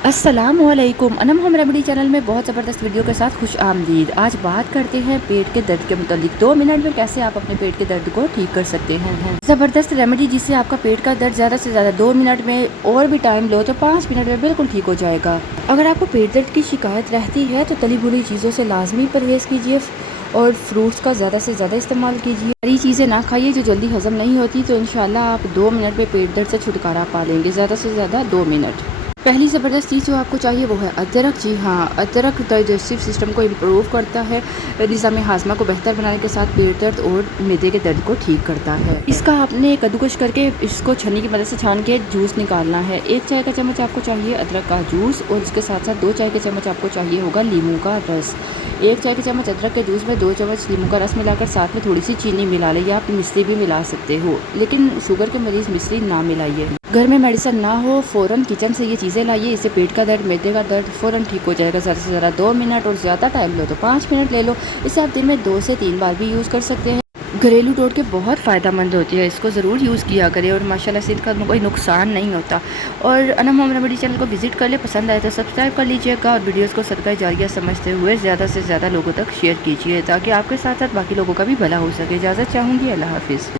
अस्सलामुअलैकुम। Anam home remedy channel में बहुत ज़बरदस्त वीडियो के साथ खुश आमदीद। आज बात करते हैं पेट के दर्द के मुतालिक। 2 मिनट में कैसे आप अपने पेट के दर्द को ठीक कर सकते हैं। ज़बरदस्त रेमेडी जिससे आपका पेट का दर्द ज़्यादा से ज़्यादा 2 मिनट में, और भी टाइम लो तो 5 मिनट में बिल्कुल ठीक हो जाएगा। अगर आपको पेट दर्द की शिकायत रहती है तो तली भुनी चीज़ों से लाजमी परहेज़ कीजिए और फ्रूट्स का ज़्यादा से ज़्यादा इस्तेमाल कीजिए। हरी चीज़ें ना खाइए जो जल्दी हज़म नहीं होती, तो इंशाल्लाह आप 2 मिनट में पेट दर्द से छुटकारा पा लेंगे। ज़्यादा से ज़्यादा 2 मिनट। पहली ज़बरदस्त चीज़ जो आपको चाहिए वो है अदरक। जी हाँ, अदरक डाइजेस्टिव सिस्टम को इम्प्रूव करता है, निज़ाम हाज़मा को बेहतर बनाने के साथ पेट दर्द और मैदे के दर्द को ठीक करता है। इसका आपने कद्दूकस करके इसको छन्नी की मदद से छान के जूस निकालना है। 1 चाय का चम्मच आपको चाहिए अदरक का जूस, और इसके साथ साथ 2 चाय के चम्मच आपको चाहिए होगा लीमू का रस। 1 चाय के चम्मच अदरक के जूस में 2 चम्मच लीमू का रस मिलाकर साथ में थोड़ी सी चीनी मिला लें, या आप मिश्री भी मिला सकते हो, लेकिन शुगर के मरीज़ मिश्री ना मिलाइए। घर में मेडिसिन ना हो, फ़ौरन किचन से ये चीज़ें लाइए। इससे पेट का दर्द, मैदे का दर्द फ़ौरन ठीक हो जाएगा। ज़्यादा से ज़्यादा 2 मिनट, और ज़्यादा टाइम लो तो 5 मिनट ले लो। इसे आप दिन में 2 से 3 बार भी यूज़ कर सकते हैं। घरेलू टोटके बहुत फ़ायदेमंद होती है, इसको ज़रूर यूज़ किया करें, और माशाल्लाह से इनका कोई नुकसान नहीं होता। और अनम होम रेमेडी चैनल को विज़िट कर ले, पसंद आए तो सब्सक्राइब कर लीजिएगा, और वीडियोज़ को सदका जारिया समझते हुए ज़्यादा से ज़्यादा लोगों तक शेयर कीजिए, ताकि आपके साथ साथ बाकी लोगों का भी भला हो सके। इजाज़त चाहूँगी। अल्लाह हाफ़िज़।